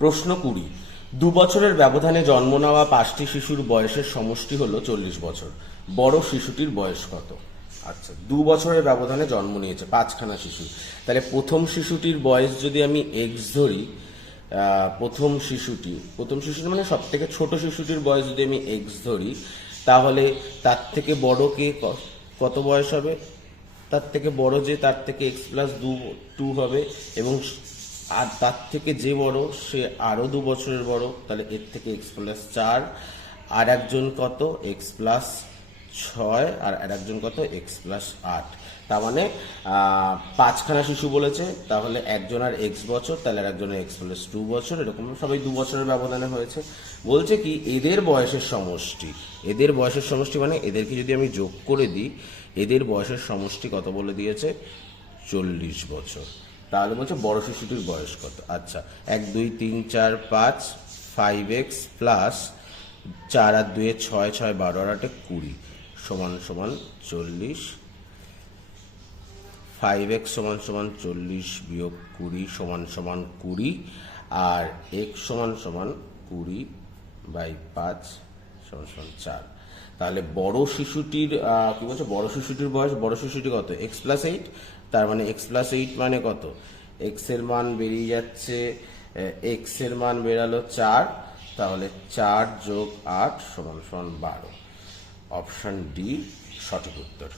প্রশ্ন 20। 2 বছরের ব্যবধানে জন্ম নেওয়া 5টি শিশুর বয়সের সমষ্টি হলো 40 বছর। বড় শিশুটির বয়স কত? আচ্ছা, 2 বছরের ব্যবধানে জন্ম নিয়েছে 5খানা শিশু। তাহলে প্রথম শিশুটির বয়স যদি আমি এক্স ধরি, প্রথম শিশুটি মানে সব থেকে ছোট শিশুটির বয়স যদি আমি এক্স ধরি, তাহলে তার থেকে বড় কে কত বয়স হবে? তার থেকে বড় যে তার থেকে এক্স প্লাস 2 হবে, এবং আর তার থেকে যে বড় সে আরও 2 বছরের বড়, তাহলে এর থেকে এক্স প্লাস 4, আর একজন কত এক্স প্লাস 6, আর একজন কত এক্স প্লাস 8। তার মানে 5খানা শিশু বলেছে, তাহলে একজন আর এক্স বছর, তাহলে আর একজনের এক্স প্লাস 2 বছর, এরকম সবাই 2 বছরের ব্যবধানে হয়েছে। বলছে কি এদের বয়সের সমষ্টি, মানে এদেরকে যদি আমি যোগ করে দিই, এদের বয়সের সমষ্টি কত বলে দিয়েছে? 40 বছর। তাহলে বলছে বড় শিশুটির বয়স কত? আচ্ছা, 1 2 3 4 5 5x প্লাস 4 আর 2 6 6 12 আর 8 20 সমান সমান 40। 5x সমান সমান 40 বিয়োগ 20 সমান সমান 20, আর x সমান সমান 20/5 সমান সমান 4। তাহলে বড় শিশুটির কি বলছে, বড় শিশুটির বয়স, বড় শিশুটি কত? X plus 8। তার মানে এক্স প্লাস 8 মানে কত? এক্স এর মান বেরিয়ে যাচ্ছে, এক্স এর মান বেরালো 4, তাহলে 4 যোগ 8 সমান সমান 12। অপশন ডি সঠিক উত্তর।